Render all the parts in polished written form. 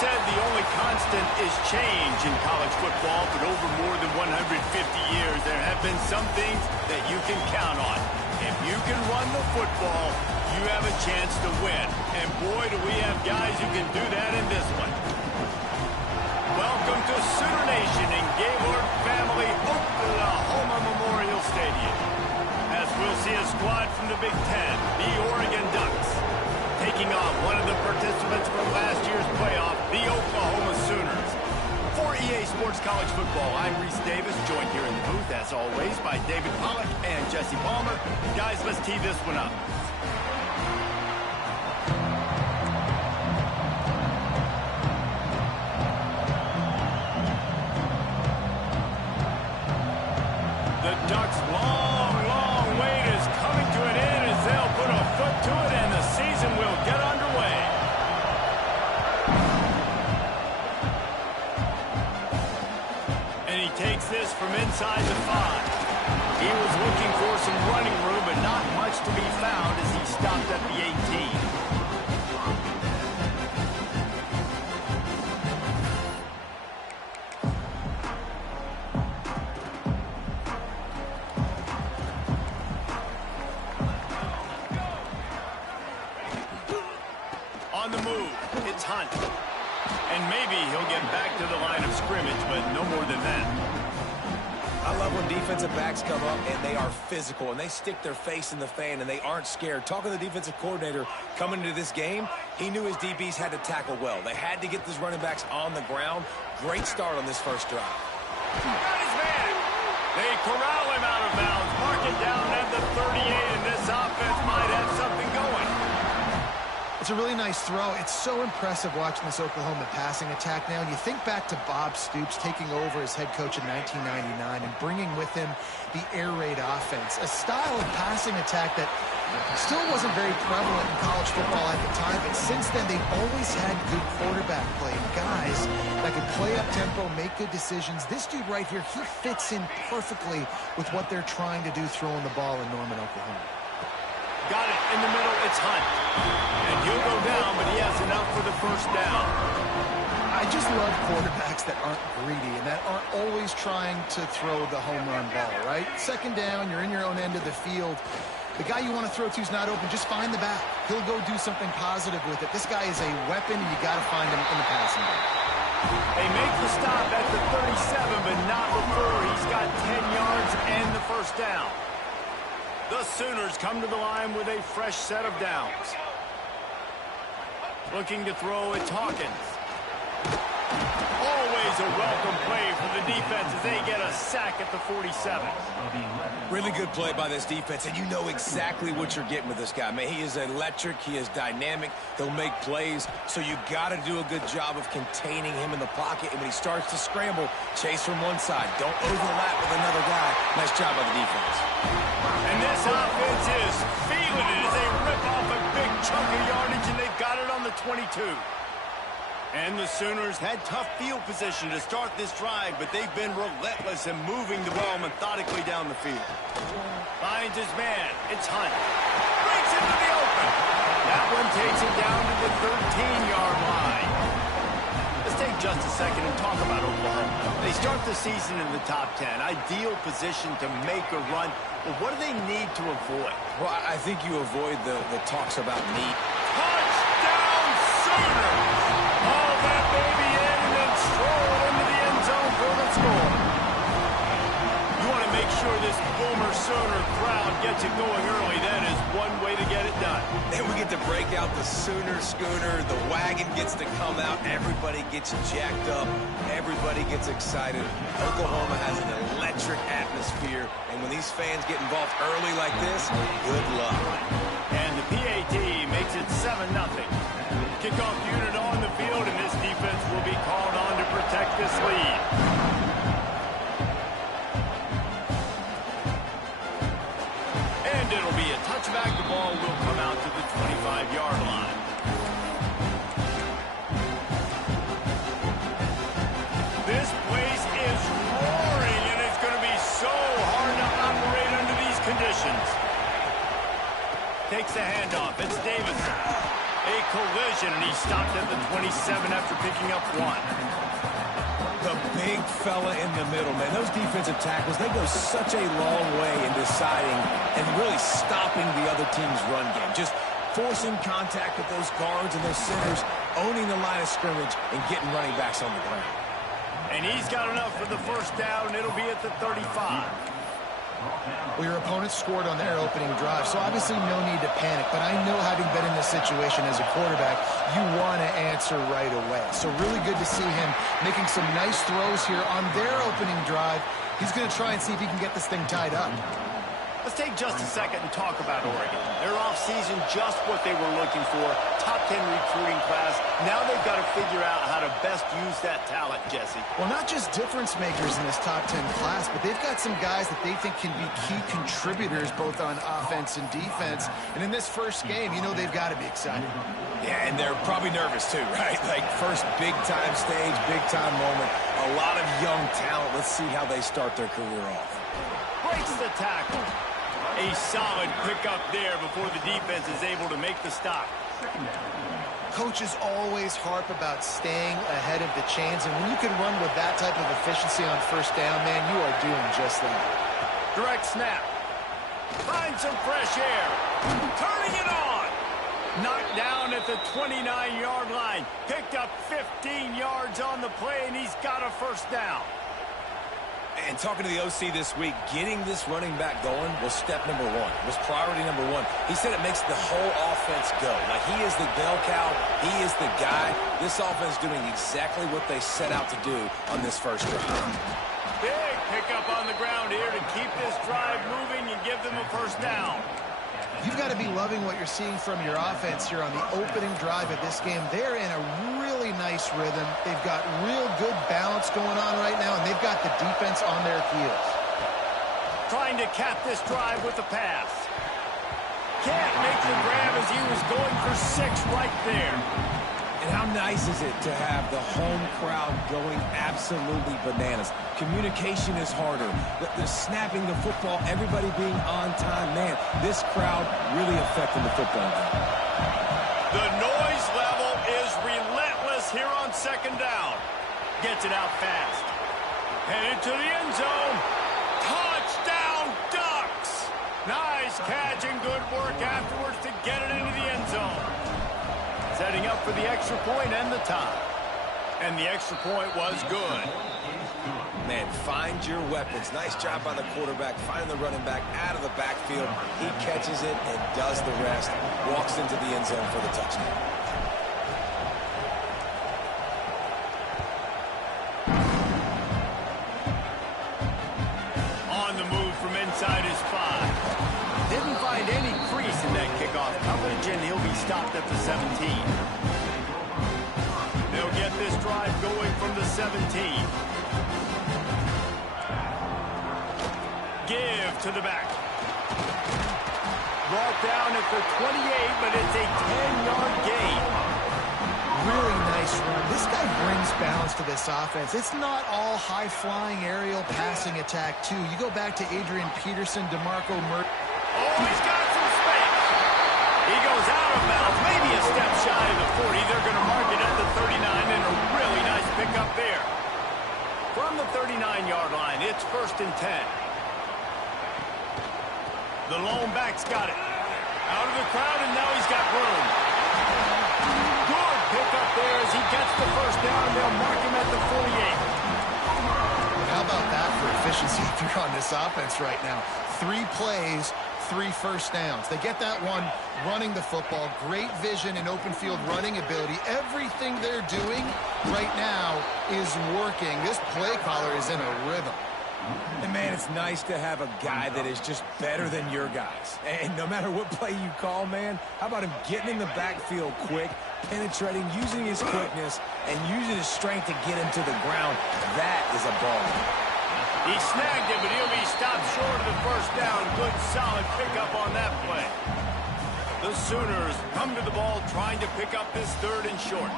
said the only constant is change in college football, but over more than 150 years, there have been some things that you can count on. If you can run the football, you have a chance to win. And boy, do we have guys who can do that in this one. Welcome to Sooner Nation in Gaylord Family Oklahoma Memorial Stadium. As we'll see a squad from the Big Ten, the Oregon Ducks, taking on one of the participants from last year's playoff, the Oklahoma Sooners. For EA Sports College Football, I'm Reese Davis, joined here in the booth, as always, by David Pollack and Jesse Palmer. Guys, let's tee this one up. The Ducks' long wait is coming to an end as they'll put a foot to it and the season will get underway. And he takes this from inside the 5. He was looking for some running room, but not much to be found as he stopped at the 18. On the move, it's Hunt. And maybe he'll get back to the line of scrimmage, but no more than that. I love when defensive backs come up and they are physical and they stick their face in the fan and they aren't scared. Talking to the defensive coordinator coming into this game, he knew his DBs had to tackle well. They had to get these running backs on the ground. Great start on this first drive. Got his man. They corral him out of bounds. Mark it down at the 38, and this offense might have something going. It's a really nice throw. It's so impressive watching this Oklahoma passing attack now. And you think back to Bob Stoops taking over as head coach in 1999 and bringing with him the air raid offense, a style of passing attack that still wasn't very prevalent in college football at the time. But since then, they've always had good quarterback play, guys that could play up tempo, make good decisions. This dude right here, he fits in perfectly with what they're trying to do throwing the ball in Norman, Oklahoma. Got it in the middle, it's Hunt. And he'll go down, but he has enough for the first down. I just love quarterbacks that aren't greedy and that aren't always trying to throw the home run ball, right? Second down, you're in your own end of the field. The guy you want to throw to is not open. Just find the back. He'll go do something positive with it. This guy is a weapon, and you got to find him in the passing game. They make the stop at the 37, but not before he's got 10 yards and the first down. The Sooners come to the line with a fresh set of downs. Looking to throw, it's Hawkins. Always a welcome play for the defense as they get a sack at the 47. Really good play by this defense, and you know exactly what you're getting with this guy. Man, he is electric. He is dynamic. He'll make plays, so you got to do a good job of containing him in the pocket. And when he starts to scramble, chase from one side. Don't overlap with another guy. Nice job by the defense. And this offense is feeling it as they rip off a big chunk of yardage, and they've got it on the 22. And the Sooners had tough field position to start this drive, but they've been relentless in moving the ball methodically down the field. Finds his man. It's Hunt. Breaks into the open. That one takes him down to the 13-yard line. Let's take just a second and talk about Oklahoma. They start the season in the top 10. Ideal position to make a run. But what do they need to avoid? Well, I think you avoid the talks about need. Touchdown, Sooners! Haul that baby in and then stroll into the end zone for the score. You want to make sure this Boomer Sooner crowd gets it going early. That is one way to get it done. And we get to break out the Sooner schooner. The wagon gets to come out. Everybody gets jacked up. Everybody gets excited. Oklahoma has an electric atmosphere. And when these fans get involved early like this, good luck. And the PAT makes it 7-0. Kickoff unit on the field, and this defense will be called on to protect this lead. And it'll be a touchback. The ball will come out to the 25-yard line. This place is roaring, and it's going to be so hard to operate under these conditions. Takes the handoff. It's Davidson. A collision possession, and he stopped at the 27 after picking up 1. The big fella in the middle, man. Those defensive tackles, they go such a long way in deciding and really stopping the other team's run game. Just forcing contact with those guards and those centers, owning the line of scrimmage, and getting running backs on the ground. And he's got enough for the first down. It'll be at the 35. Well, your opponent scored on their opening drive, so obviously no need to panic. But I know, having been in this situation as a quarterback, you want to answer right away. So really good to see him making some nice throws here on their opening drive. He's going to try and see if he can get this thing tied up. Let's take just a second and talk about Oregon. Their offseason, just what they were looking for. Top 10 recruiting class. Now they've got to figure out how to best use that talent, Jesse. Well, not just difference makers in this top 10 class, but they've got some guys that they think can be key contributors both on offense and defense. And in this first game, you know they've got to be excited. Yeah, and they're probably nervous too, right? Like, first big-time stage, big-time moment. A lot of young talent. Let's see how they start their career off. Breaks the tackle. A solid pickup there before the defense is able to make the stop. Coaches always harp about staying ahead of the chains, and when you can run with that type of efficiency on first down, man, you are doing just that. Direct snap. Find some fresh air. Turning it on. Knocked down at the 29-yard line. Picked up 15 yards on the play, and he's got a first down. And talking to the OC this week, getting this running back going was step number one, was priority number one. He said it makes the whole offense go. Like, he is the bell cow. He is the guy. This offense doing exactly what they set out to do on this first drive. Big pickup on the ground here to keep this drive moving and give them a first down. You've got to be loving what you're seeing from your offense here on the opening drive of this game. They're in a really nice rhythm. They've got real good balance going on right now, and they've got the defense on their heels. Trying to cap this drive with a pass. Can't make the grab as he was going for 6 right there. And how nice is it to have the home crowd going absolutely bananas? Communication is harder. The snapping the football, everybody being on time. Man, this crowd really affecting the football game. The noise level is relentless here on second down. Gets it out fast. Headed to the end zone. Touchdown, Ducks! Nice catch and good work afterwards to get it into the end zone. Setting up for the extra point and the tie. And the extra point was good. Man, find your weapons. Nice job by the quarterback, finding the running back out of the backfield. He catches it and does the rest. Walks into the end zone for the touchdown. On the move from inside his 5. Didn't find any crease in that kickoff coverage, and he'll be stopped at the 17. They'll get this drive going from the 17. Give to the back. Brought down at the 28, but it's a 10-yard gain. Really nice run. This guy brings balance to this offense. It's not all high-flying aerial passing attack, too. You go back to Adrian Peterson, DeMarco Murray. Oh, he's got some space. He goes out of bounds, maybe a step shy of the 40. They're going to mark it at the 39, and a really nice pickup there. From the 39-yard line, it's 1st and 10. The lone back's got it. Out of the crowd, and now he's got room. Good pickup there as he gets the first down. They'll mark him at the 48. How about that for efficiency if you're on this offense right now? 3 plays, 3 first downs. They get that one running the football. Great vision and open field running ability. Everything they're doing right now is working. This play caller is in a rhythm. And, man, it's nice to have a guy that is just better than your guys. And no matter what play you call, man, how about him getting in the backfield quick, penetrating, using his quickness, and using his strength to get him to the ground? That is a ball. He snagged it, but he'll be stopped short of the first down. Good, solid pickup on that play. The Sooners come to the ball trying to pick up this 3rd and short.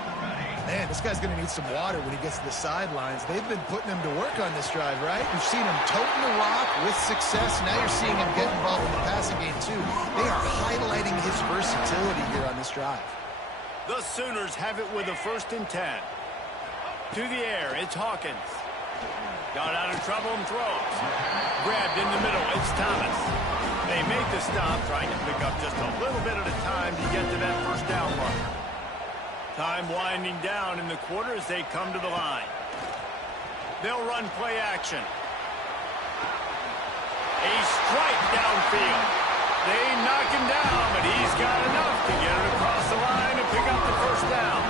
Man, this guy's going to need some water when he gets to the sidelines. They've been putting him to work on this drive, right? You've seen him toting the rock with success. Now you're seeing him get involved in the passing game, too. They are highlighting his versatility here on this drive. The Sooners have it with a 1st and 10. To the air, it's Hawkins. Got out of trouble and throws. Grabbed in the middle, it's Thomas. They make the stop, trying to pick up just a little bit at a time to get to that 1st down marker. Time winding down in the quarter as they come to the line. They'll run play action. A strike downfield. They knock him down, but he's got enough to get it across the line and pick up the 1st down.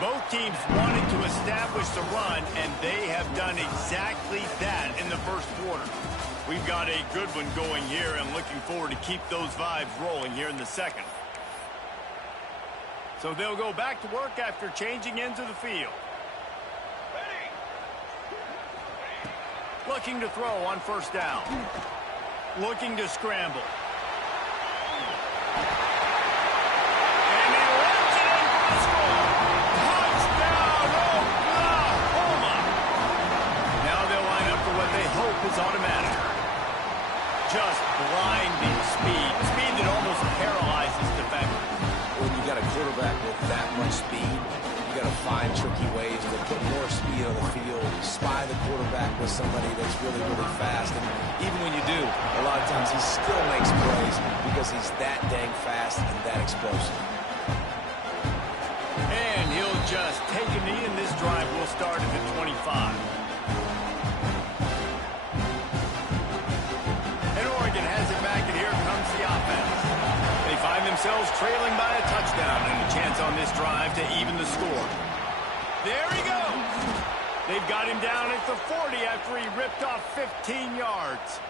Both teams wanted to establish the run, and they have done exactly that in the 1st quarter. We've got a good one going here and looking forward to keep those vibes rolling here in the 2nd. So they'll go back to work after changing ends of the field. Ready. Looking to throw on 1st down. Looking to scramble. And he lets it in for a score. Touchdown, Oklahoma. Now they'll line up for what they hope is automatic. Just blinding speed. Speed that almost paralyzes defenders. When you got a quarterback with that much speed, you got to find tricky ways to put more speed on the field, spy the quarterback with somebody that's really, really fast. And even when you do, a lot of times he still makes plays because he's that dang fast and that explosive. And he'll just take a knee, and this drive will start at the 25. And Oregon has it back, and here comes the offense. They find themselves trailing by a touchdown and a chance on this drive to even the score. There he goes. They've got him down at the 40 after he ripped off 15 yards.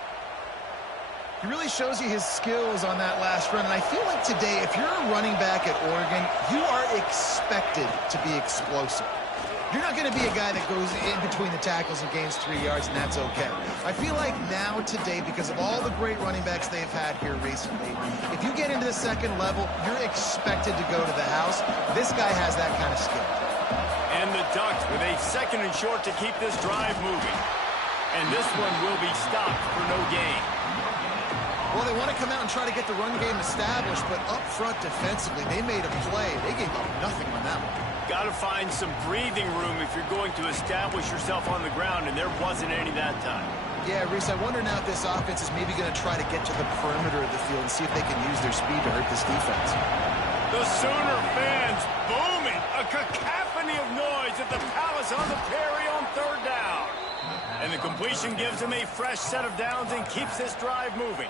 He really shows you his skills on that last run. And I feel like today, if you're a running back at Oregon, you are expected to be explosive. You're not going to be a guy that goes in between the tackles and gains 3 yards, and that's okay. I feel like now, today, because of all the great running backs they've had here recently, if you get into the 2nd level, you're expected to go to the house. This guy has that kind of skill. And the Ducks with a 2nd and short to keep this drive moving. And this one will be stopped for no gain. Well, they want to come out and try to get the run game established, but up front defensively, they made a play. They gave up nothing on that one. Got to find some breathing room if you're going to establish yourself on the ground, and there wasn't any that time. Yeah, Reese, I wonder now if this offense is maybe going to try to get to the perimeter of the field and see if they can use their speed to hurt this defense. The Sooner fans booming, a cacophony of noise at the Palace on the Prairie on 3rd down. And the completion gives them a fresh set of downs and keeps this drive moving.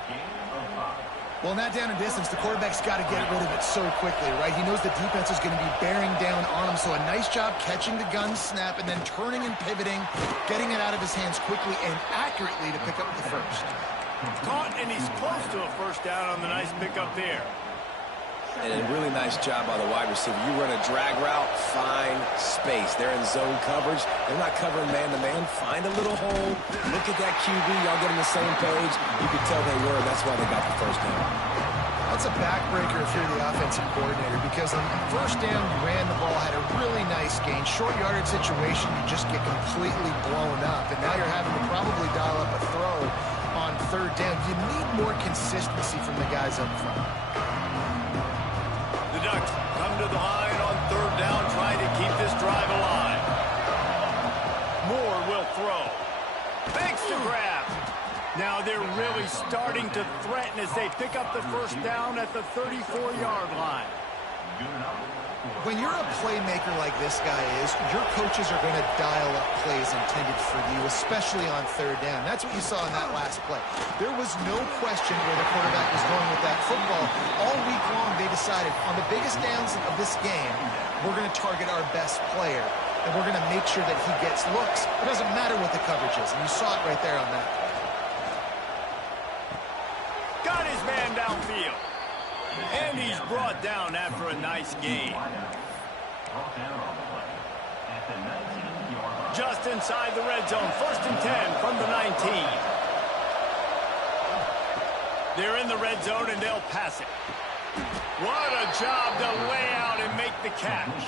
Well, in that down and distance, the quarterback's got to get rid of it so quickly, right? He knows the defense is going to be bearing down on him, so a nice job catching the gun snap and then turning and pivoting, getting it out of his hands quickly and accurately to pick up the 1st. Caught, and he's close to a 1st down on the nice pickup there. And a really nice job by the wide receiver. You run a drag route, find space. They're in zone coverage. They're not covering man-to-man. Find a little hole. Look at that QB. Y'all get on the same page. You could tell they were. That's why they got the 1st down. That's a backbreaker if you're the offensive coordinator, because on 1st down, you ran the ball, had a really nice gain. Short yardage situation, you just get completely blown up. And now you're having to probably dial up a throw on 3rd down. You need more consistency from the guys up front. The Ducks come to the line on 3rd down, trying to keep this drive alive. Moore will throw. Thanks to grab. Now they're really starting to threaten as they pick up the 1st down at the 34-yard line. When you're a playmaker like this guy is, your coaches are going to dial up plays intended for you, especially on 3rd down. That's what you saw in that last play. There was no question where the quarterback was going with that football. All week long, they decided on the biggest downs of this game, we're going to target our best player, and we're going to make sure that he gets looks. It doesn't matter what the coverage is, and you saw it right there on that play. Got his man downfield. And he's brought down after a nice gain. Just inside the red zone. 1st and 10 from the 19. They're in the red zone, and they'll pass it. What a job to lay out and make the catch.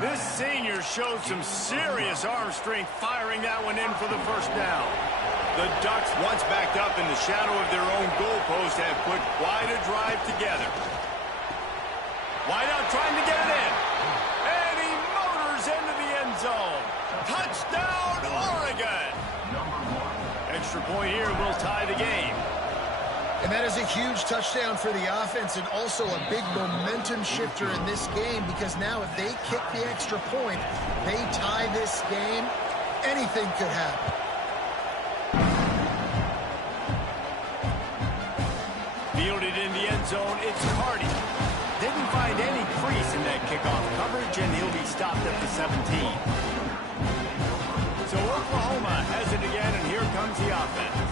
This senior showed some serious arm strength firing that one in for the first down. The Ducks, once backed up in the shadow of their own goalpost, have put quite a drive together. Wide out trying to get it in. And he motors into the end zone. Touchdown, Oregon. Extra point here will tie the game. And that is a huge touchdown for the offense and also a big momentum shifter in this game, because now if they kick the extra point, they tie this game, anything could happen. Fielded in the end zone, it's Cardi. Didn't find any crease in that kickoff coverage, and he'll be stopped at the 17. So Oklahoma has it again, and here comes the offense.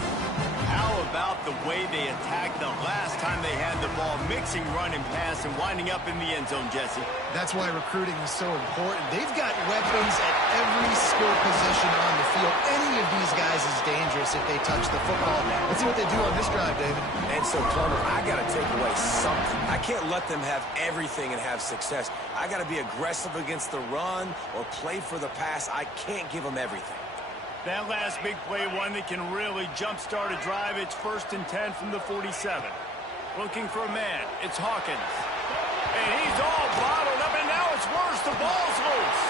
How about the way they attacked the last time they had the ball, mixing run and pass and winding up in the end zone, Jesse? That's why recruiting is so important. They've got weapons at every skill position on the field. Any of these guys is dangerous if they touch the football. Let's see what they do on this drive, David. And so, Plummer, I got to take away something. I can't let them have everything and have success. I got to be aggressive against the run or play for the pass. I can't give them everything. That last big play, one that can really jumpstart a drive. It's 1st and 10 from the 47. Looking for a man. It's Hawkins. And he's all bottled up, and now it's worse. The ball's loose.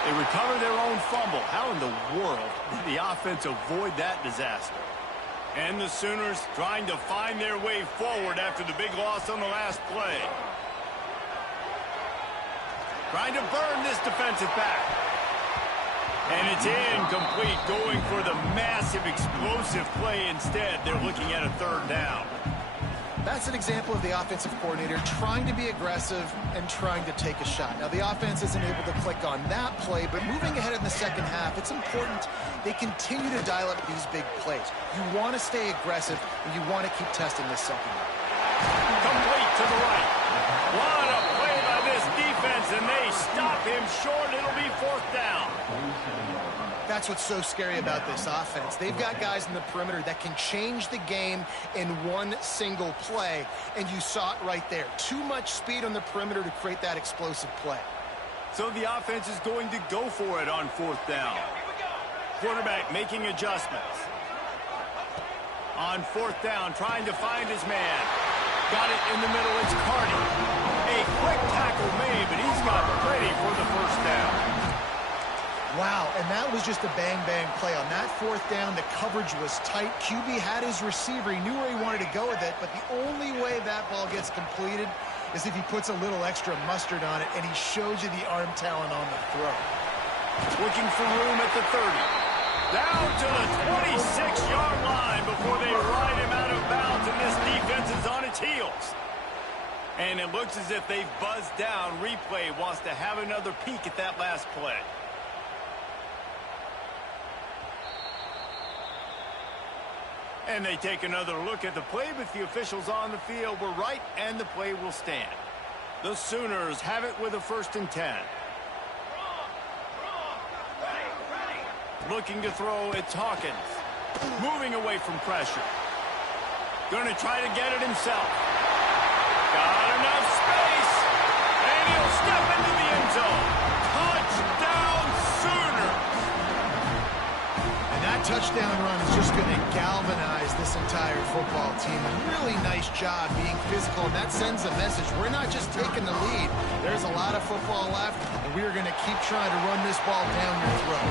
They recover their own fumble. How in the world did the offense avoid that disaster? And the Sooners trying to find their way forward after the big loss on the last play. Trying to burn this defensive back. And it's incomplete, going for the massive explosive play instead. They're looking at a 3rd down. That's an example of the offensive coordinator trying to be aggressive and trying to take a shot. Now, the offense isn't able to click on that play, but moving ahead in the second half, it's important they continue to dial up these big plays. You want to stay aggressive, and you want to keep testing this secondary. Complete to the right. What a play by this defense, and they stop him short. It'll be 4th down. That's what's so scary about this offense. They've got guys in the perimeter that can change the game in one single play, and you saw it right there. Too much speed on the perimeter to create that explosive play. So the offense is going to go for it on 4th down. Quarterback making adjustments. On 4th down, trying to find his man. Got it in the middle, it's Cardi. A quick tackle made, but he's got plenty for the 1st down. Wow, and that was just a bang-bang play. On that 4th down, the coverage was tight. QB had his receiver. He knew where he wanted to go with it, but the only way that ball gets completed is if he puts a little extra mustard on it, and he shows you the arm talent on the throw. Looking for room at the 30. Down to the 26-yard line before they ride him out of bounds, and this defense is on its heels. And it looks as if they've buzzed down. Replay wants to have another peek at that last play. And they take another look at the play, but the officials on the field were right, and the play will stand. The Sooners have it with a 1st and 10. Looking to throw, it's Hawkins. Moving away from pressure. Going to try to get it himself. Got enough space, and he'll step into the end zone. Touchdown, Sooners! And that touchdown run is just going to galvanize this entire football team. A really nice job being physical, and that sends a message. We're not just taking the lead. There's a lot of football left, and we're going to keep trying to run this ball down your throat.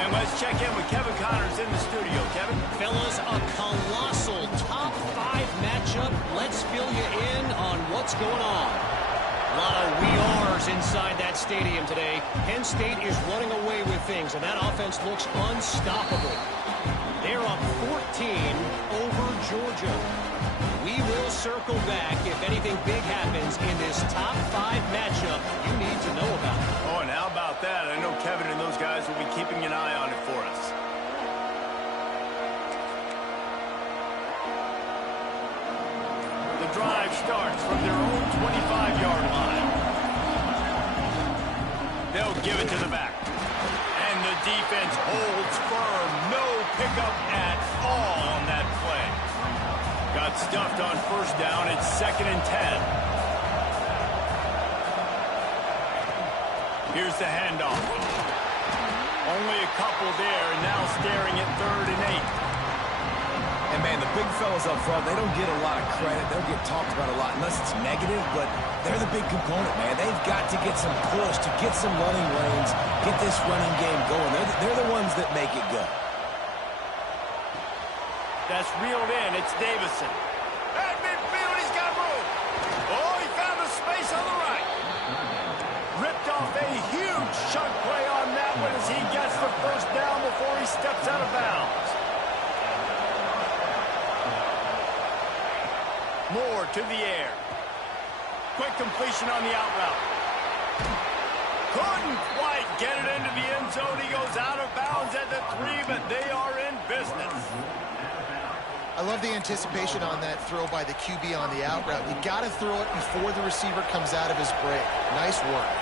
And let's check in with Kevin Connors in the studio. Kevin? Fellas, a colossal top 5 matchup. Let's fill you in on what's going on. A lot of we are's inside that stadium today. Penn State is running away with things, and that offense looks unstoppable. They're up 14 over Georgia. We will circle back if anything big happens in this top 5 matchup you need to know about. Oh, and how about that? I know Kevin and those guys will be keeping an eye on it for us. The drive starts from their own 25-yard line. They'll give it to the back. And the defense holds firm. No pickup at all on that play. Got stuffed on 1st down. It's 2nd and 10. Here's the handoff. Only a couple there, and now staring at 3rd and 8. And, man, the big fellas up front, they don't get a lot of credit. They don't get talked about a lot unless it's negative, but they're the big component, man. They've got to get some push, to get some running lanes, get this running game going. They're the ones that make it go. That's reeled in. It's Davison. At midfield, he's got room. Oh, he found a space on the right. Ripped off a huge chunk play on that one as he gets the first down before he steps out of bounds. Moore to the air. Quick completion on the out route. Couldn't quite get it into the end zone. He goes out of bounds at the 3, but they are in business. I love the anticipation on that throw by the QB on the out route. You got to throw it before the receiver comes out of his break. Nice work.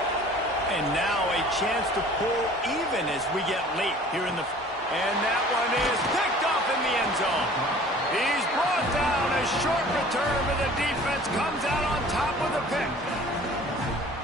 And now a chance to pull even as we get late here in the... And that one is picked off in the end zone. He's brought down. A short return, but the defense comes out on top of the pick.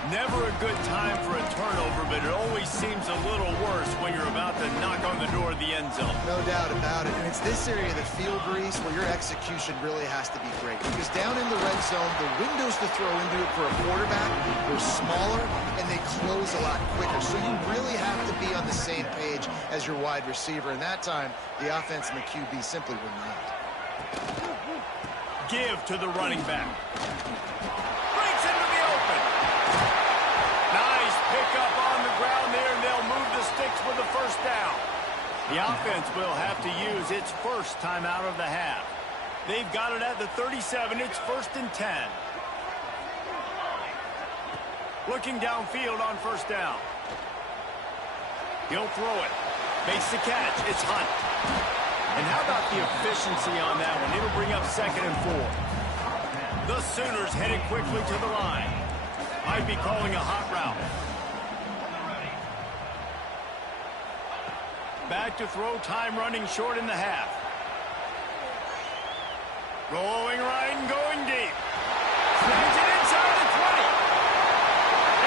Never a good time for a turnover, but it always seems a little worse when you're about to knock on the door of the end zone. No doubt about it. And it's this area of the field, Grease, where your execution really has to be great. Because down in the red zone, the windows to throw into it for a quarterback are smaller, and they close a lot quicker. So you really have to be on the same page as your wide receiver. And that time, the offense and the QB simply were not. Give to the running back. Breaks into the open. Nice pickup on the ground there, and they'll move the sticks with the first down. The offense will have to use its first time out of the half. They've got it at the 37. It's 1st and 10. Looking downfield on first down. He'll throw it. Makes the catch. It's Hunt. And how about the efficiency on that one? It'll bring up 2nd and 4. The Sooners headed quickly to the line. Might be calling a hot route. Back to throw, time running short in the half. Rolling right and going deep. Snags it inside the 20.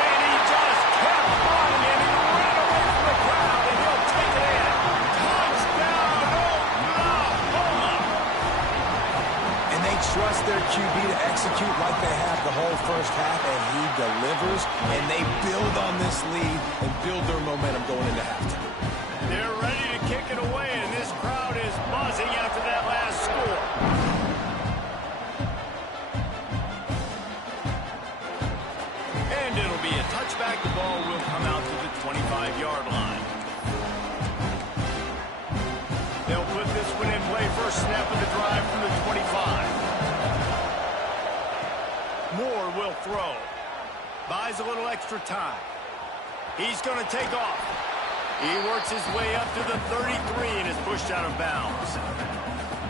And he just kept running, and he ran away from the crowd, and he'll take it in. Touchdown, Oklahoma! And they trust their QB to execute like they have the whole first half, and he delivers, and they build on this lead and build their momentum going into halftime. They're ready to kick it away, and this crowd is buzzing after that last score. And it'll be a touchback. The ball will come out to the 25-yard line. They'll put this one in play. First snap of the drive from the 25. Moore will throw. Buys a little extra time. He's going to take off. He works his way up to the 33 and is pushed out of bounds.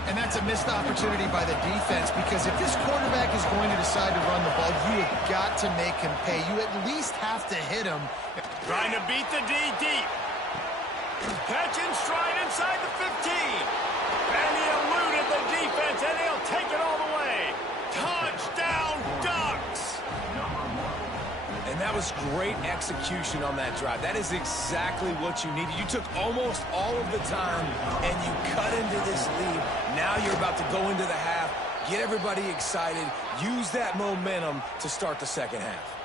And that's a missed opportunity by the defense, because if this quarterback is going to decide to run the ball, you have got to make him pay. You at least have to hit him. Trying to beat the D deep. Catch in stride inside the 15. And he eluded the defense, and he'll take it all the way. Touchdown, Ducks! And that was great execution on that drive. That is exactly what you needed. You took almost all of the time, and you cut into this lead. Now you're about to go into the half, get everybody excited, use that momentum to start the second half.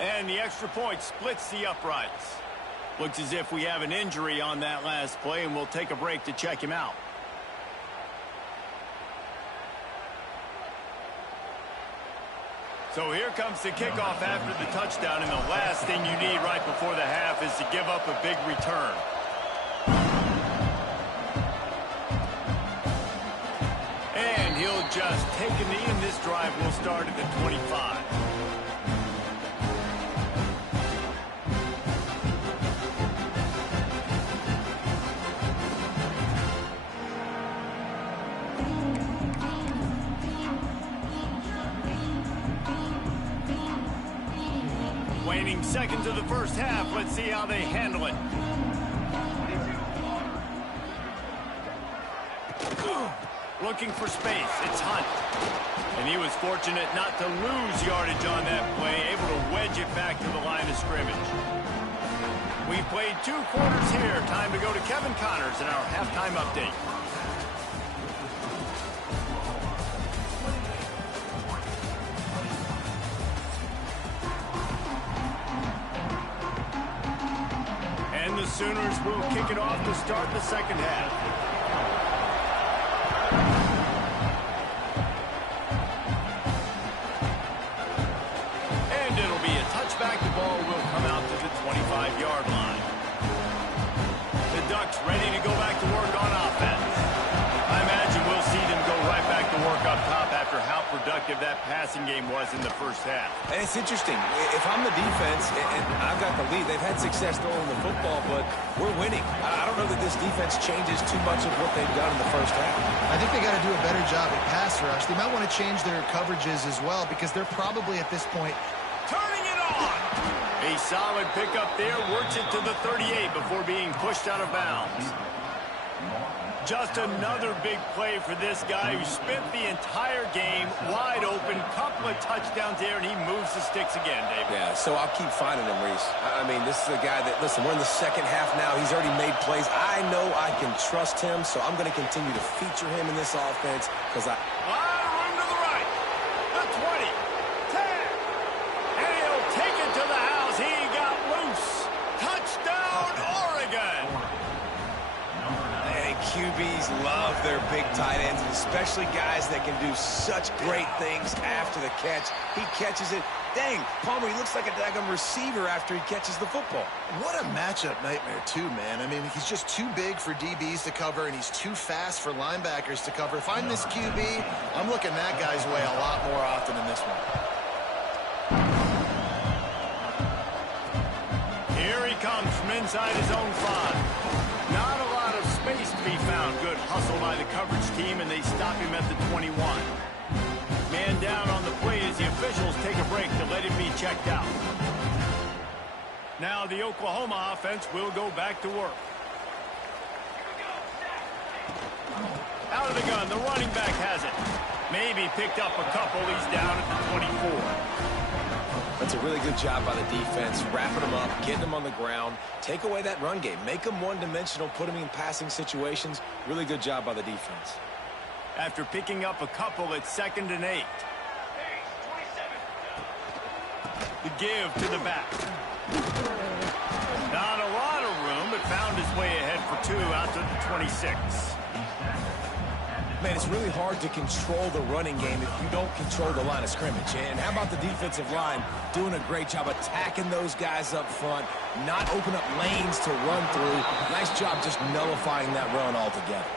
And the extra point splits the uprights. Looks as if we have an injury on that last play, and we'll take a break to check him out. So here comes the kickoff after the touchdown, and the last thing you need right before the half is to give up a big return. And he'll just take a knee, and this drive will start at the 25. Waning seconds of the first half. Let's see how they handle it. Looking for space. It's Hunt. And he was fortunate not to lose yardage on that play, able to wedge it back to the line of scrimmage. We've played 2 quarters here. Time to go to Kevin Connors in our halftime update. And the Sooners will kick it off to start the second half. And it'll be a touchback. The ball will come out to the 25-yard line. The Ducks ready to go back to work on offense. I imagine we'll see them go right back to work up top after how productive that passing game was in the first half. And it's interesting. If I'm the defense and I've got the lead, they've had success throwing the football, but we're winning. I don't know that this defense changes too much of what they've done in the first half. I think they got to do a better job at pass rush. They might want to change their coverages as well because they're probably at this point turning it on. A solid pickup there, works it to the 38 before being pushed out of bounds. Just another big play for this guy who spent the entire game wide open, couple of touchdowns there, and he moves the sticks again, David. Yeah, so I'll keep finding him, Reese. I mean, this is a guy that, listen, we're in the second half now. He's already made plays. I know I can trust him, so I'm going to continue to feature him in this offense because I... Run to the right. The 20. 10. And he'll take it to the house. He got loose. Touchdown, Oregon. QBs love their big tight ends, and especially guys that can do such great things after the catch. He catches it. Dang, Palmer, he looks like a daggum receiver after he catches the football. What a matchup nightmare, too, man. I mean, he's just too big for DBs to cover, and he's too fast for linebackers to cover. If I'm this QB, I'm looking that guy's way a lot more often than this one. Here he comes from inside his own 5. Not a lot of space to be found. Good hustle by the coverage team, and they stop him at the 21. Man down on the play as the officials take a break to let him be checked out. Now the Oklahoma offense will go back to work. Out of the gun, the running back has it. Maybe picked up a couple. He's down at the 24. That's a really good job by the defense, wrapping them up, getting them on the ground. Take away that run game. Make them one-dimensional, put them in passing situations. Really good job by the defense. After picking up a couple, it's 2nd and 8. The give to the back. Not a lot of room, but found his way ahead for 2 out to the 26. Man, it's really hard to control the running game if you don't control the line of scrimmage. And how about the defensive line doing a great job attacking those guys up front, not open up lanes to run through. Nice job just nullifying that run altogether.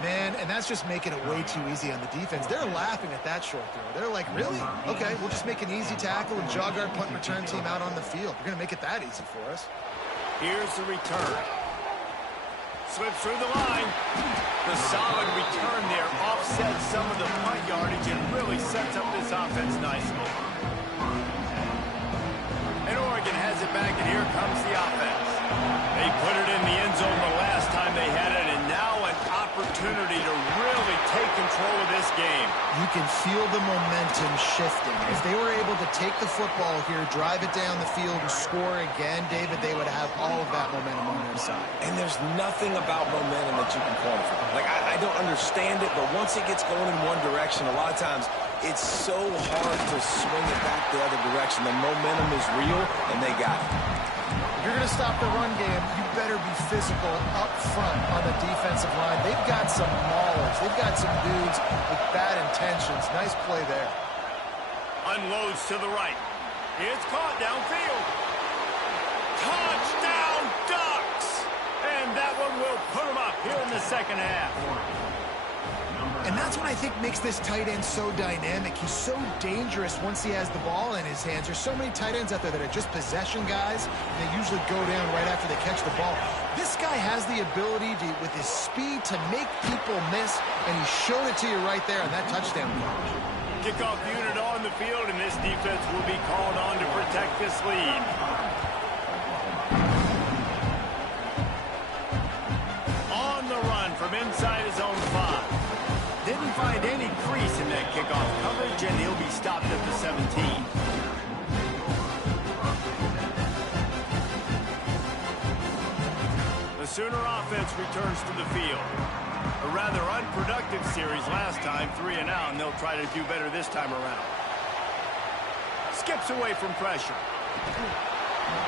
Man, and that's just making it way too easy on the defense. They're laughing at that short throw. They're like, really? Okay, we'll just make an easy tackle and jog our punt return team out on the field. We're going to make it that easy for us. Here's the return. Slips through the line. The solid return there offsets some of the punt yardage and really sets up this offense nicely. And Oregon has it back, and here comes the offense. They put it in the end zone the last time they had it, and now an opportunity to really take control of this game. You can feel the momentum shifting. If they were able to take the football here, drive it down the field, and score again, David, they would have all of that momentum on their side. And there's nothing about momentum that you can quantify. Like, I don't understand it, but once it gets going in one direction, a lot of times it's so hard to swing it back the other direction. The momentum is real, and they got it. If you're going to stop the run game, you better be physical up front on the defensive line. They've got some maulers. They've got some dudes with bad intentions. Nice play there. Unloads to the right. It's caught downfield. Touchdown, Ducks! And that one will put them up here in the second half. And that's what I think makes this tight end so dynamic. He's so dangerous once he has the ball in his hands. There's so many tight ends out there that are just possession guys, and they usually go down right after they catch the ball. This guy has the ability to, with his speed, to make people miss, and he showed it to you right there on that touchdown catch. Kickoff unit on the field, and this defense will be called on to protect this lead. On the run from inside his own 5. Didn't find any crease in that kickoff coverage, and he'll be stopped at the 17. Sooner offense returns to the field. A rather unproductive series last time, 3 and out, and they'll try to do better this time around. Skips away from pressure.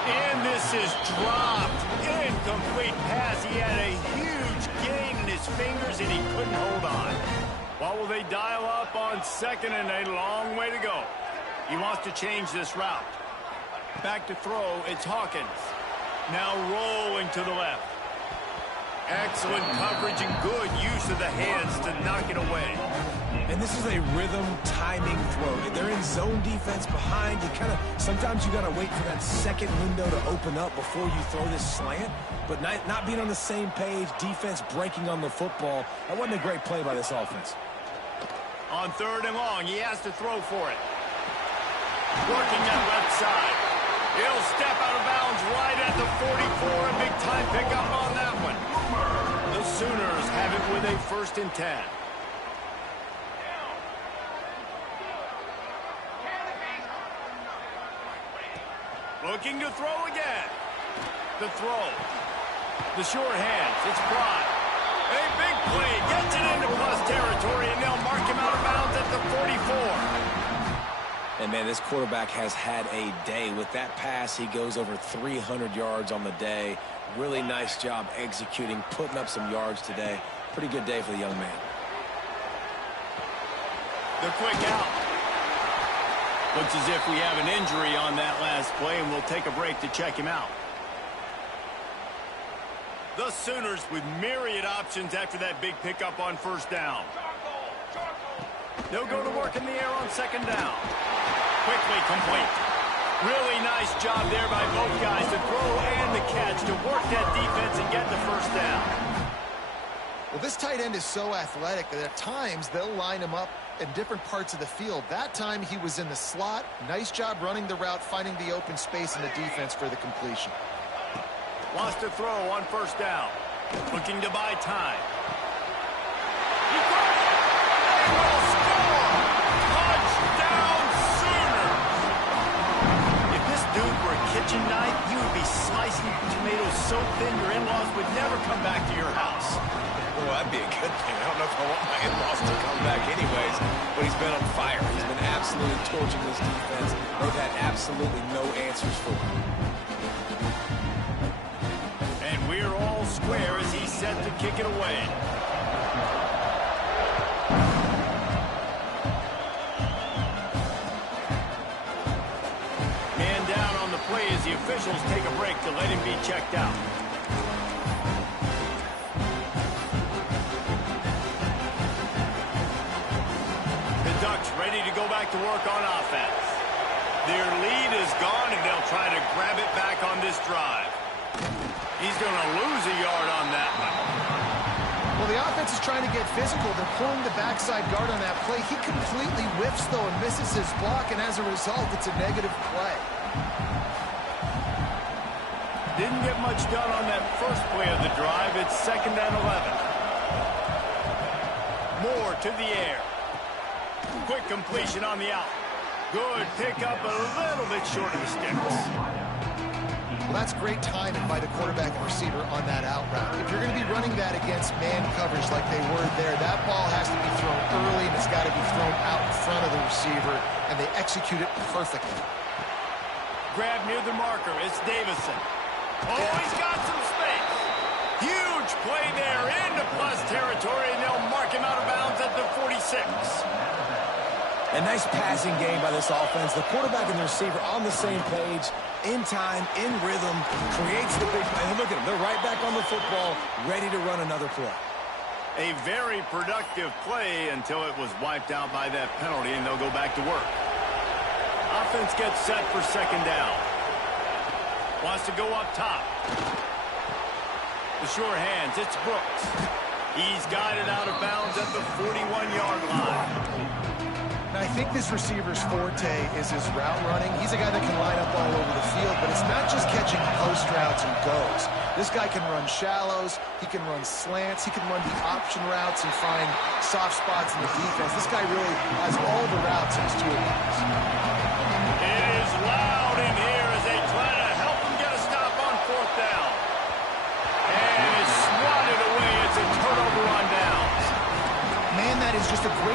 And this is dropped. Incomplete pass. He had a huge gain in his fingers, and he couldn't hold on. What will they dial up on 2nd and a long way to go? He wants to change this route. Back to throw, it's Hawkins. Now rolling to the left. Excellent coverage and good use of the hands to knock it away. And this is a rhythm timing throw. They're in zone defense behind. Sometimes you got to wait for that second window to open up before you throw this slant. But not being on the same page, defense breaking on the football, that wasn't a great play by this offense. On 3rd and long, he has to throw for it. Working that left side. He'll step out of bounds right at the 44, a big-time pickup on that one. The Sooners have it with a 1st and 10. Looking to throw again. The throw. The short hands. It's Pride. A big play. Gets it into plus territory, and they'll mark him out of bounds at the 44. And, man, this quarterback has had a day. With that pass, he goes over 300 yards on the day. Really nice job executing, putting up some yards today. Pretty good day for the young man. The quick out. Looks as if we have an injury on that last play, and we'll take a break to check him out. The Sooners with myriad options after that big pickup on 1st down. They'll go to work in the air on 2nd down. Quickly complete. Really nice job there by both guys to throw and the catch to work that defense and get the 1st down. Well, this tight end is so athletic that at times they'll line him up in different parts of the field. That time he was in the slot. Nice job running the route, finding the open space in the defense for the completion. Wants to throw on 1st down. Looking to buy time. He throws it. They will score. Touchdown Sooners. If this dude were a kitchen knife, you would be slicing tomatoes so thin your in-laws would never come back to your house. Well, that'd be a good thing. I don't know if I want my in-laws to come back anyways, but he's been on fire. He's been absolutely torching this defense. They've had absolutely no answers for him. And we're all square as he's set to kick it away. Man down on the play as the officials take a break to let him be checked out. Ducks ready to go back to work on offense. Their lead is gone, and they'll try to grab it back on this drive. He's going to lose a yard on that one. Well, the offense is trying to get physical. They're pulling the backside guard on that play. He completely whiffs, though, and misses his block, and as a result, it's a negative play. Didn't get much done on that first play of the drive. It's 2nd and 11. Moore to the air. Quick completion on the out. Good pickup, a little bit short of the sticks. Well, that's great timing by the quarterback and receiver on that out route. If you're going to be running that against man coverage like they were there, that ball has to be thrown early, and it's got to be thrown out in front of the receiver, and they execute it perfectly. Grab near the marker. It's Davison. Oh, he's got some space. Huge play there into plus territory, and they'll mark him out of bounds at the 46. A nice passing game by this offense. The quarterback and the receiver on the same page, in time, in rhythm, creates the big play. And look at them. They're right back on the football, ready to run another play. A very productive play until it was wiped out by that penalty, and they'll go back to work. Offense gets set for 2nd down. Wants to go up top. The short hands, it's Brooks. He's got it out of bounds at the 41-yard line. Now, I think this receiver's forte is his route running. He's a guy that can line up all over the field, but it's not just catching post routes and goes. This guy can run shallows, he can run slants, he can run the option routes and find soft spots in the defense. This guy really has all the routes in his toolbox. It is loud in here as they try to help him get a stop on 4th down. And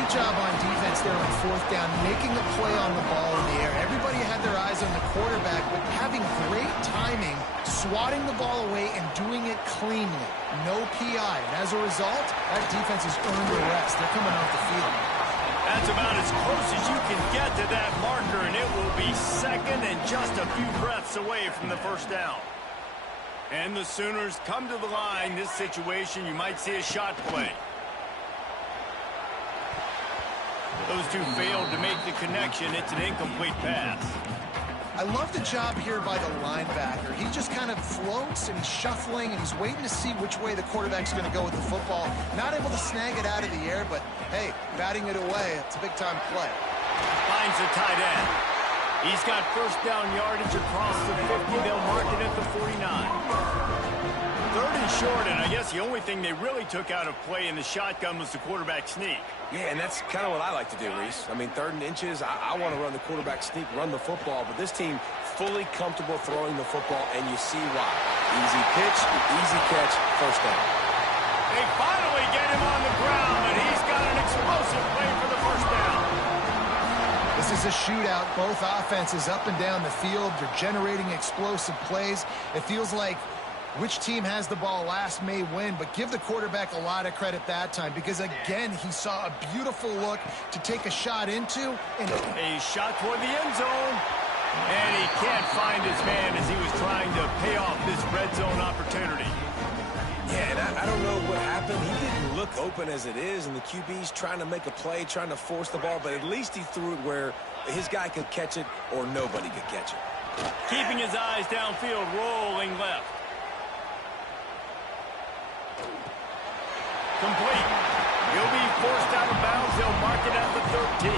Great job on defense there on fourth down, making a play on the ball in the air. Everybody had their eyes on the quarterback, but having great timing, swatting the ball away and doing it cleanly. No PI. And as a result, that defense has earned a rest. They're coming off the field. That's about as close as you can get to that marker, and it will be second and just a few breaths away from the first down. And the Sooners come to the line. This situation, you might see a shot play. Those two failed to make the connection. It's an incomplete pass. I love the job here by the linebacker. He just kind of floats and he's shuffling and he's waiting to see which way the quarterback's going to go with the football. Not able to snag it out of the air, but hey, batting it away, it's a big-time play. Finds the tight end. He's got first down yardage across the 50. They'll mark it at the 49. Third and short, and I guess the only thing they really took out of play in the shotgun was the quarterback sneak. Yeah, and that's kind of what I like to do, Reese. I mean, third and inches, I want to run the quarterback sneak, run the football, but this team fully comfortable throwing the football, and you see why. Easy pitch, easy catch, first down. They finally get him on the ground, and he's got an explosive play for the first down. This is a shootout. Both offenses up and down the field. They're generating explosive plays. It feels like which team has the ball last may win, but give the quarterback a lot of credit that time because, again, he saw a beautiful look to take a shot into. And a shot toward the end zone, and he can't find his man as he was trying to pay off this red zone opportunity. Yeah, and I don't know what happened. He didn't look open as it is, and the QB's trying to make a play, trying to force the ball, but at least he threw it where his guy could catch it or nobody could catch it. Keeping his eyes downfield, rolling left. Complete. He'll be forced out of bounds. They'll mark it at the 13.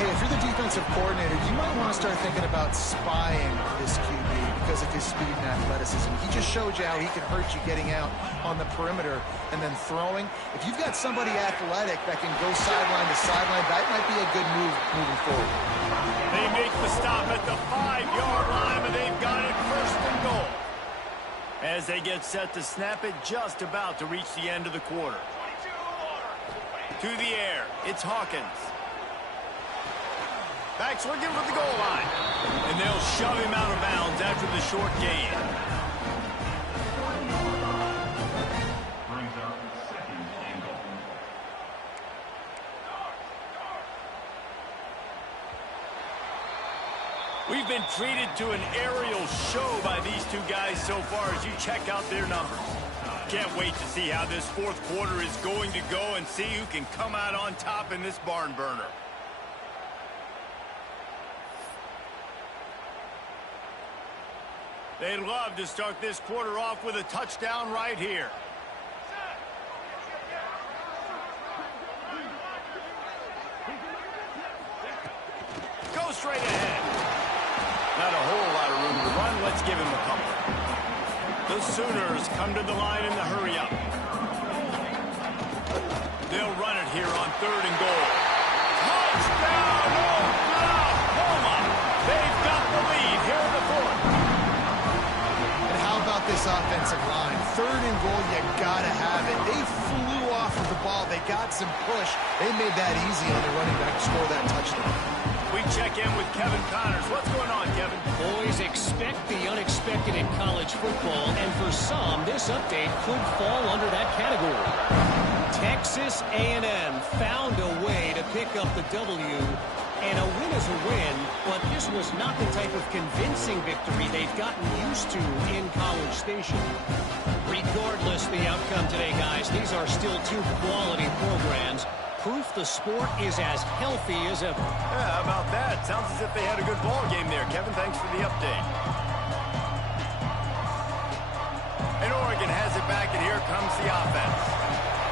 Hey, if you're the defensive coordinator, you might want to start thinking about spying this QB because of his speed and athleticism. He just showed you how he can hurt you getting out on the perimeter and then throwing. If you've got somebody athletic that can go sideline to sideline, that might be a good move moving forward. They make the stop at the 5-yard line, and they've got it first and goal. As they get set to snap it, just about to reach the end of the quarter. To the air, it's Hawkins. Back swinging for the goal line. And they'll shove him out of bounds after the short gain. Brings up second and goal. We've been treated to an aerial show by these two guys so far as you check out their numbers. Can't wait to see how this fourth quarter is going to go and see who can come out on top in this barn burner. They'd love to start this quarter off with a touchdown right here. Go straight ahead. Not a whole lot of room to run. Let's give him a couple. The Sooners come to the line in the hurry-up. They'll run it here on third and goal. Touchdown, Oklahoma! They've got the lead here in the fourth. And how about this offensive line? Third and goal, you gotta have it. They flew off of the ball. They got some push. They made that easy on the running back to score that touchdown. We check in with Kevin Connors. What's going on, Kevin? Boys, expect the unexpected in college football, and for some, this update could fall under that category. Texas A&M found a way to pick up the W, and a win is a win, but this was not the type of convincing victory they've gotten used to in College Station. Regardless the outcome today, guys, these are still two quality programs. Proof the sport is as healthy as ever. Yeah, how about that? Sounds as if they had a good ball game there. Kevin, thanks for the update. And Oregon has it back, and here comes the offense.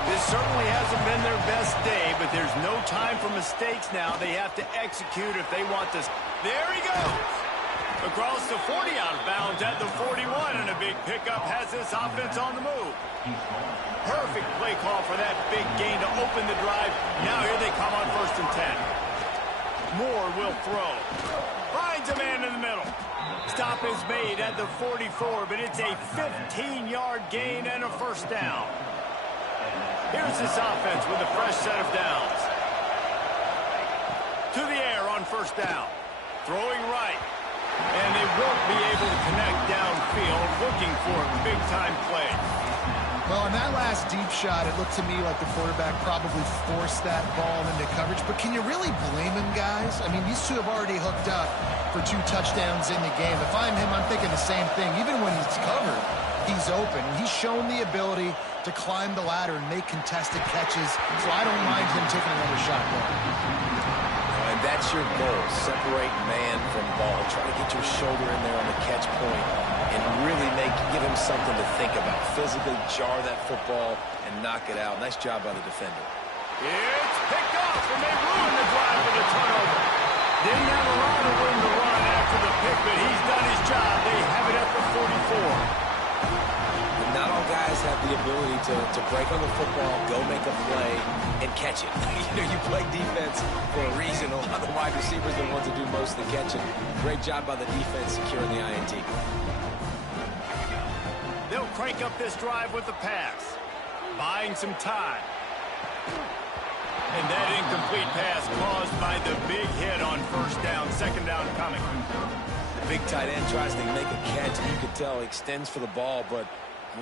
This certainly hasn't been their best day, but there's no time for mistakes now. They have to execute if they want this. There he goes. Across the 40, out of bounds at the 41, and a big pickup has this offense on the move. Perfect play call for that big gain to open the drive. Now here they come on first and 10. Moore will throw. Finds a man in the middle. Stop is made at the 44, but it's a 15-yard gain and a first down. Here's this offense with a fresh set of downs. To the air on first down. Throwing right. And they won't be able to connect downfield, looking for a big-time play. Well, on that last deep shot, it looked to me like the quarterback probably forced that ball into coverage. But can you really blame him, guys? I mean, these two have already hooked up for 2 touchdowns in the game. If I'm him, I'm thinking the same thing. Even when he's covered, he's open. He's shown the ability to climb the ladder and make contested catches. So I don't mind him taking another shot there. And that's your goal. Separate man from ball. Try to get your shoulder in there on the catch point and really give him something to think about. Physically jar that football and knock it out. Nice job by the defender. It's picked off, and they ruined the drive with a turnover. Didn't have a lot of room to run after the pick, but he's done his job. They have it at the 44. And not all guys have the ability to break on the football, go make a play, and catch it. You play defense for a reason. A lot of the wide receivers are the ones that do most of the catching. Great job by the defense securing the INT. They'll crank up this drive with the pass. Buying some time. And that incomplete pass caused by the big hit on first down. Second down coming. The big tight end tries to make a catch. You can tell he extends for the ball, but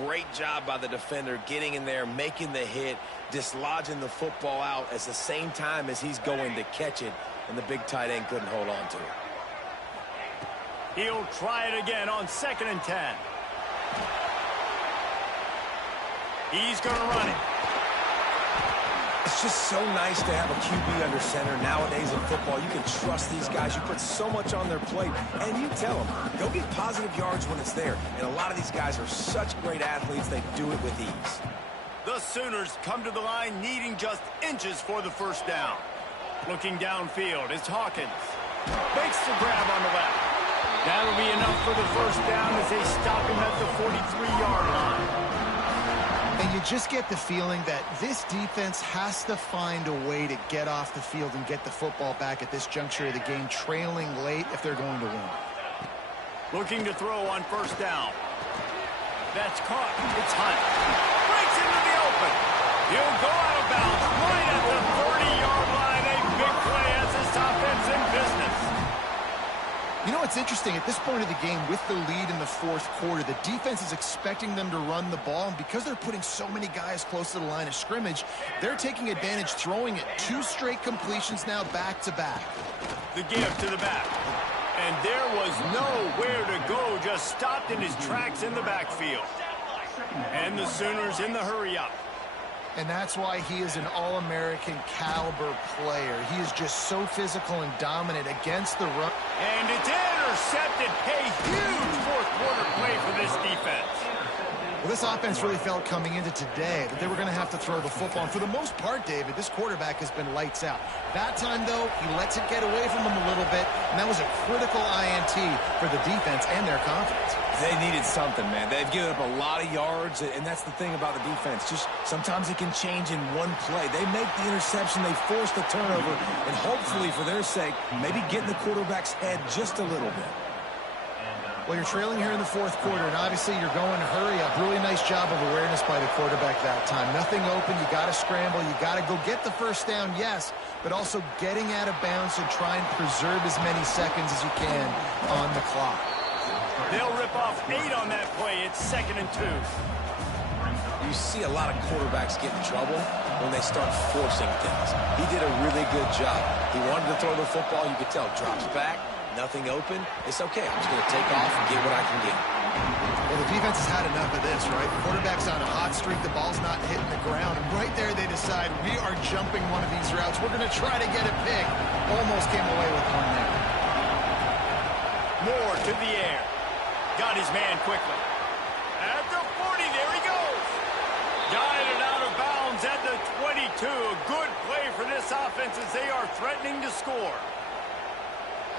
great job by the defender getting in there, making the hit, dislodging the football out at the same time as he's going to catch it, and the big tight end couldn't hold on to it. He'll try it again on 2nd and 10. He's going to run it. It's just so nice to have a QB under center. Nowadays in football, you can trust these guys. You put so much on their plate, and you tell them, go get positive yards when it's there. And a lot of these guys are such great athletes, they do it with ease. The Sooners come to the line needing just inches for the first down. Looking downfield, it's Hawkins. Makes the grab on the left. That'll be enough for the first down as they stop him at the 43-yard line. And you just get the feeling that this defense has to find a way to get off the field and get the football back at this juncture of the game, trailing late if they're going to win. Looking to throw on first down. That's caught. It's Hunt. Breaks into the open. He'll go out of bounds right at the 30-yard line. A big play as this offense in business. You know what's interesting? At this point of the game, with the lead in the 4th quarter, the defense is expecting them to run the ball, and because they're putting so many guys close to the line of scrimmage, they're taking advantage, throwing it 2 straight completions now back-to-back. The give to the back. And there was nowhere to go, just stopped in his tracks in the backfield. And the Sooners in the hurry-up. And that's why he is an All-American caliber player. He is just so physical and dominant against the run. And it's intercepted. A huge 4th quarter play for this defense. Well, this offense really felt coming into today that they were going to have to throw the football. And for the most part, David, this quarterback has been lights out. That time, though, he lets it get away from him a little bit, and that was a critical INT for the defense and their confidence. They needed something, man. They've given up a lot of yards, and that's the thing about the defense. Just sometimes it can change in one play. They make the interception, they force the turnover, and hopefully, for their sake, maybe get in the quarterback's head just a little bit. Well, you're trailing here in the 4th quarter, and obviously you're going to hurry up. Really nice job of awareness by the quarterback that time. Nothing open. You got to scramble. You got to go get the first down, yes, but also getting out of bounds to try and preserve as many seconds as you can on the clock. They'll rip off 8 on that play. It's 2nd and 2. You see a lot of quarterbacks get in trouble when they start forcing things. He did a really good job. He wanted to throw the football. You could tell. Drops back. Nothing open. It's okay. I'm just going to take off and get what I can get. Well, the defense has had enough of this, right? The quarterback's on a hot streak. The ball's not hitting the ground. And right there, they decide, we are jumping one of these routes. We're going to try to get a pick. Almost came away with one there. Moore to the air. Got his man quickly. At the 40, there he goes. Guided out of bounds at the 22. A good play for this offense as they are threatening to score.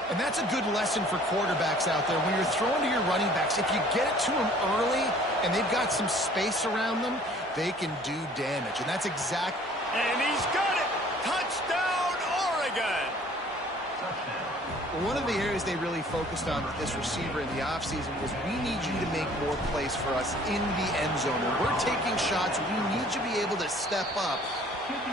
And that's a good lesson for quarterbacks out there. When you're throwing to your running backs, if you get it to them early and they've got some space around them, they can do damage. And that's exact. And he's got it. Touchdown, Oregon. One of the areas they really focused on with this receiver in the offseason was, we need you to make more plays for us in the end zone. When we're taking shots, we need need you to be able to step up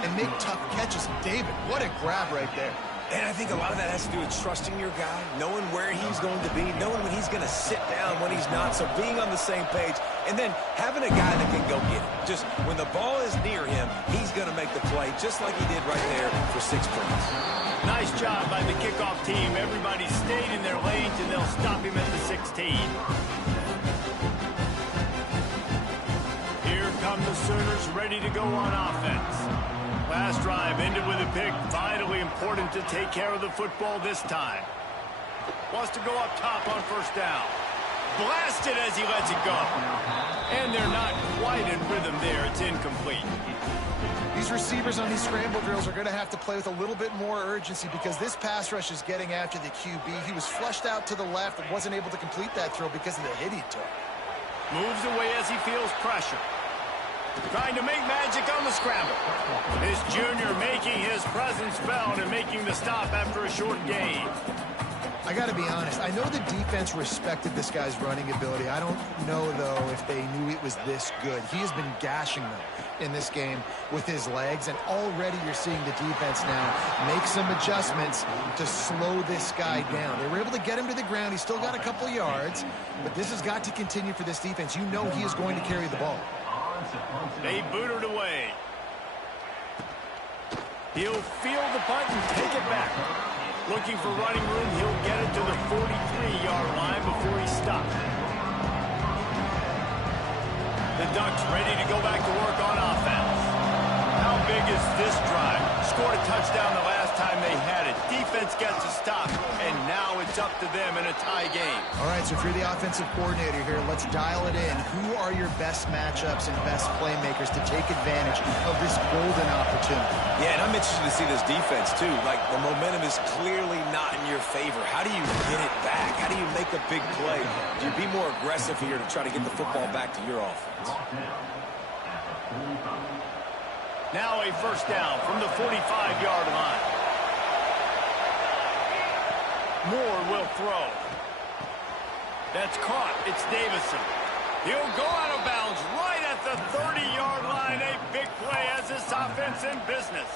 and make tough catches. David, what a grab right there. And I think a lot of that has to do with trusting your guy, knowing where he's going to be, knowing when he's going to sit down, when he's not, so being on the same page, and then having a guy that can go get it. Just when the ball is near him, he's going to make the play, just like he did right there for 6 points. Nice job by the kickoff team. Everybody stayed in their lanes, and they'll stop him at the 16. Here come the Sooners ready to go on offense. Last drive ended with a pick. Vitally important to take care of the football this time. Wants to go up top on first down. Blasted as he lets it go. And they're not quite in rhythm there. It's incomplete. These receivers on these scramble drills are going to have to play with a little bit more urgency because this pass rush is getting after the QB. He was flushed out to the left and wasn't able to complete that throw because of the hit he took. Moves away as he feels pressure. Trying to make magic on the scramble. This junior making his presence felt and making the stop after a short gain. I got to be honest. I know the defense respected this guy's running ability. I don't know, though, if they knew it was this good. He has been gashing them in this game with his legs, and already you're seeing the defense now make some adjustments to slow this guy down. They were able to get him to the ground. He's still got a couple yards, but this has got to continue for this defense. You know he is going to carry the ball. They boot it away. He'll field the punt and take it back. Looking for running room, he'll get it to the 43-yard line before he stops. The Ducks ready to go back to work on offense. How big is this drive? Scored a touchdown the last time they had it. Defense gets a stop, and now it's up to them in a tie game. All right, so if you're the offensive coordinator here, let's dial it in. Who are your best matchups and best playmakers to take advantage of this golden opportunity? Yeah, and I'm interested to see this defense, too. Like, the momentum is clearly not in your favor. How do you get it back? How do you make a big play? Do you be more aggressive here to try to get the football back to your offense? Now a first down from the 45-yard line. Moore will throw. That's caught. It's Davison. He'll go out of bounds right at the 30-yard line. A big play as this offense in business.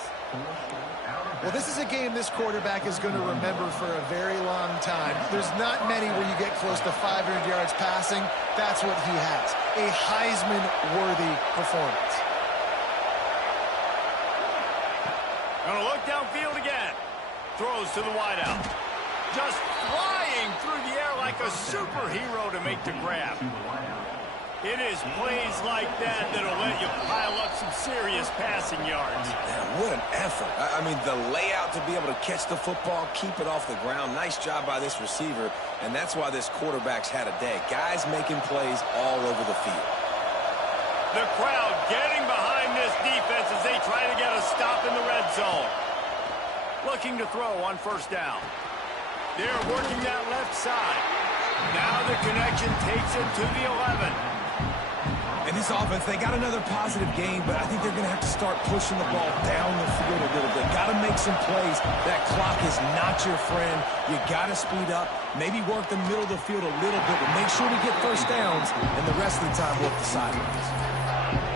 Well, this is a game this quarterback is going to remember for a very long time. There's not many where you get close to 500 yards passing. That's what he has. A Heisman-worthy performance. Gonna look downfield again. Throws to the wideout. Just flying through the air like a superhero to make the grab. It is plays like that that'll let you pile up some serious passing yards. Man, what an effort. I mean, the layout to be able to catch the football, keep it off the ground. Nice job by this receiver, and that's why this quarterback's had a day. Guys making plays all over the field. The crowd getting behind this defense as they try to get a stop in the red zone. Looking to throw on first down. They're working that left side. Now the connection takes it to the 11. And this offense, they got another positive game, but I think they're going to have to start pushing the ball down the field a little bit. Got to make some plays. That clock is not your friend. You got to speed up, maybe work the middle of the field a little bit, but make sure we get first downs, and the rest of the time work the sidelines.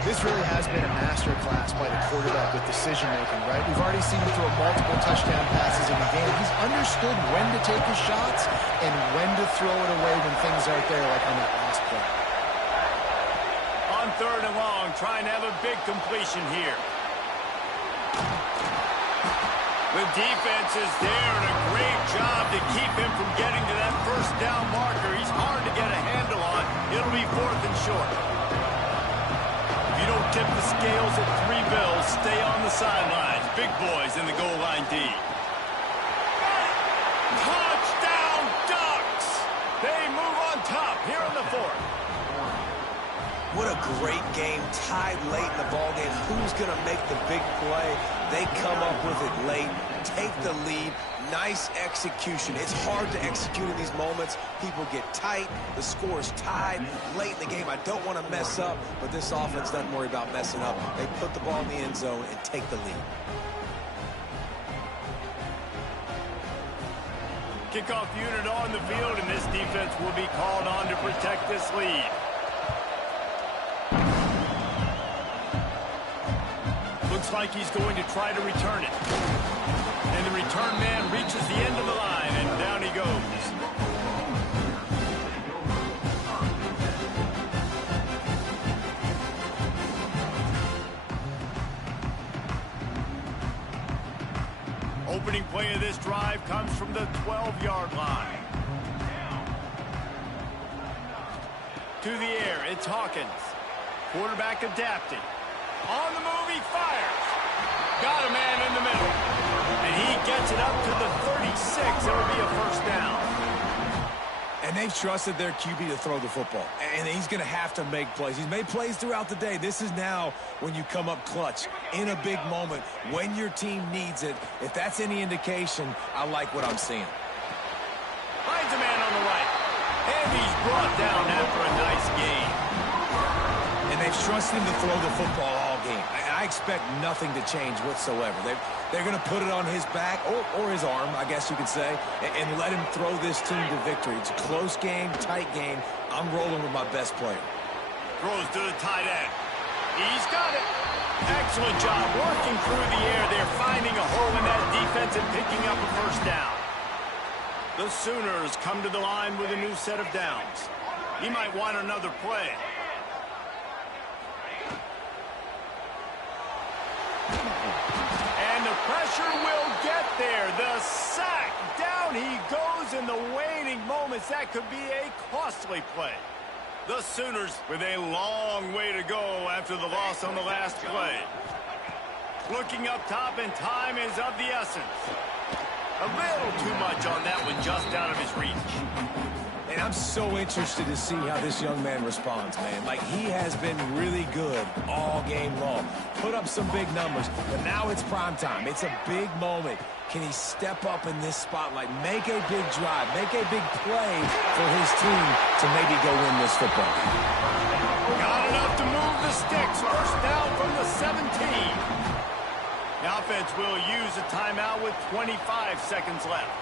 This really has been a masterclass by the quarterback with decision-making, right? We've already seen him throw multiple touchdown passes in the game. He's understood when to take his shots and when to throw it away when things aren't there, like on that last play. On third and long, trying to have a big completion here. The defense is there, and a great job to keep him from getting to that first down marker. He's hard to get a handle on. It'll be 4th and short. If you don't tip the scales at 3 bills, stay on the sidelines. Big boys in the goal line D. Touchdown, Ducks! They move on top here in the 4th. What a great game, tied late in the ball game. Who's going to make the big play? They come up with it late, take the lead. Nice execution. It's hard to execute in these moments. People get tight. The score is tied late in the game. I don't want to mess up, but this offense doesn't worry about messing up. They put the ball in the end zone and take the lead. Kickoff unit on the field, and this defense will be called on to protect this lead. Looks like he's going to try to return it. And the return man reaches the end of the line, and down he goes. Opening play of this drive comes from the 12-yard line. To the air, it's Hawkins. Quarterback adapting. On the move, he fires. Got a man in the middle. And he gets it up to the 36. It'll be a first down. And they've trusted their QB to throw the football. And he's going to have to make plays. He's made plays throughout the day. This is now when you come up clutch in a big moment when your team needs it. If that's any indication, I like what I'm seeing. Finds a man on the right. And he's brought down after a nice gain. And they've trusted him to throw the football all game. I expect nothing to change whatsoever. They're going to put it on his back, or his arm, I guess you could say, and let him throw this team to victory. It's a close game, tight game. I'm rolling with my best player. Throws to the tight end. He's got it. Excellent job working through the air. They're finding a hole in that defense and picking up a first down. The Sooners come to the line with a new set of downs. He might want another play. And the pressure will get there. The sack. Down he goes in the waning moments. That could be a costly play. The Sooners with a long way to go after the loss on the last play. Looking up top, and time is of the essence. A little too much on that one, just out of his reach. And I'm so interested to see how this young man responds, man. Like, he has been really good all game long. Put up some big numbers, but now it's prime time. It's a big moment. Can he step up in this spotlight, make a big drive, make a big play for his team to maybe go win this football game? Got enough to move the sticks. First down from the 17. The offense will use a timeout with 25 seconds left.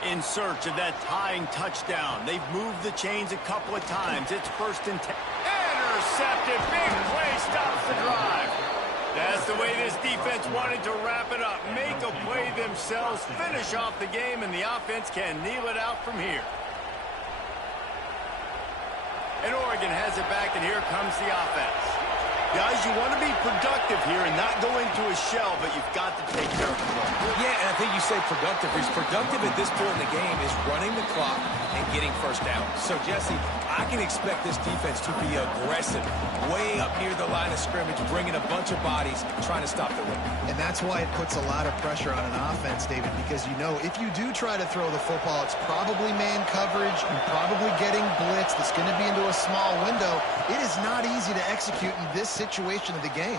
In search of that tying touchdown. They've moved the chains a couple of times. It's first and 10. Intercepted. Big play stops the drive. That's the way this defense wanted to wrap it up. Make a play themselves, finish off the game, and the offense can kneel it out from here. And Oregon has it back, and here comes the offense. Guys, you want to be productive here and not go into a shell, but you've got to take care of the ball. Yeah, and I think you say productive. He's productive at this point in the game is running the clock and getting first down. So, Jesse, I can expect this defense to be aggressive, way up near the line of scrimmage, bringing a bunch of bodies, trying to stop the run. And that's why it puts a lot of pressure on an offense, David, because you know if you do try to throw the football, it's probably man coverage and probably getting blitzed. It's going to be into a small window. It is not easy to execute in this situation of the game.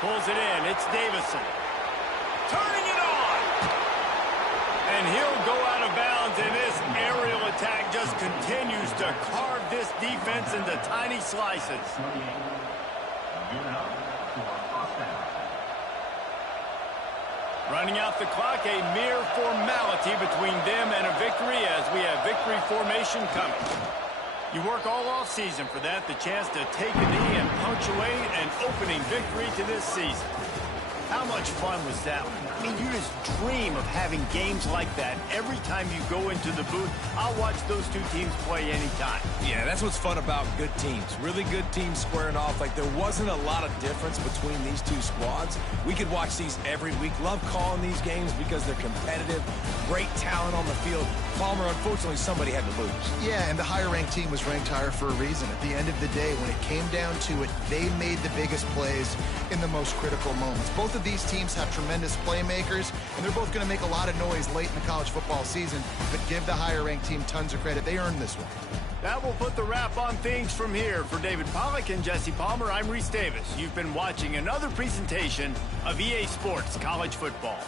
Pulls it in. It's Davison. Turning it on. And he'll go out of bounds, and this aerial attack just continues to carve this defense into tiny slices. Running out the clock, a mere formality between them and a victory as we have victory formation coming. You work all offseason for that, the chance to take a knee and punctuate an opening victory to this season. How much fun was that one? I mean, you just dream of having games like that every time you go into the booth. I'll watch those two teams play anytime. Yeah, that's what's fun about good teams. Really good teams squaring off. Like, there wasn't a lot of difference between these two squads. We could watch these every week. Love calling these games because they're competitive. Great talent on the field. Palmer, unfortunately, somebody had to lose. Yeah, and the higher-ranked team was ranked higher for a reason. At the end of the day, when it came down to it, they made the biggest plays in the most critical moments. Both of these teams have tremendous playmakers, and they're both going to make a lot of noise late in the college football season, but give the higher-ranked team tons of credit. They earned this one. That will put the wrap on things from here. For David Pollack and Jesse Palmer, I'm Reese Davis. You've been watching another presentation of EA Sports College Football.